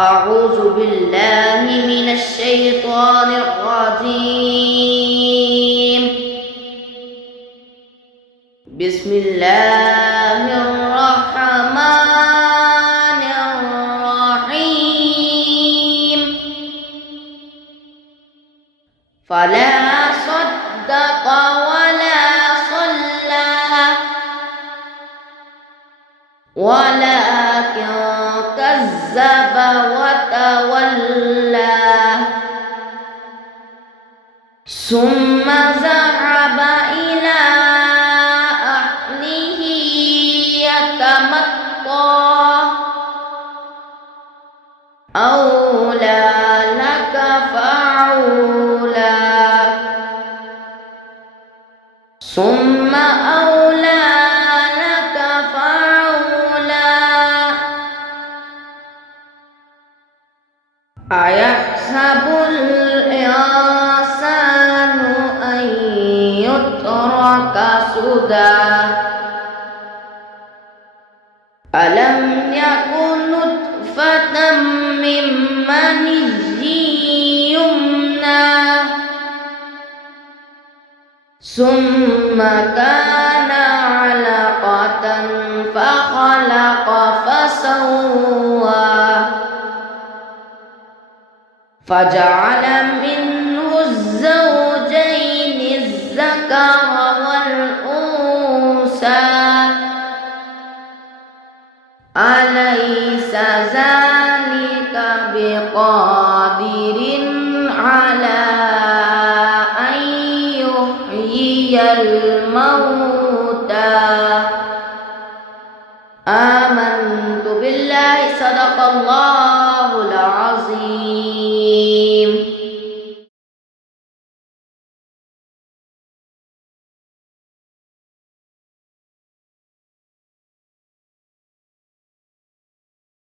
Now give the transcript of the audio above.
أعوذ بالله من الشيطان الرجيم. بسم الله الرحمن الرحيم. فلا صدق ولا صلى ولكن كذب وتولى ثم ذهب إلى أهله يتمطى أولى لك فأولى ثم أولى لك فأولى أيحسب الإنسان أن يترك سدى ألم يكن نطفة من مني يمنى ثم كان علقة فخلق فسوى فجعل منه الزوجين الذكر والأنثى أليس ذلك بقادر على أن يحيي الموتى آمنت بالله. صدق الله.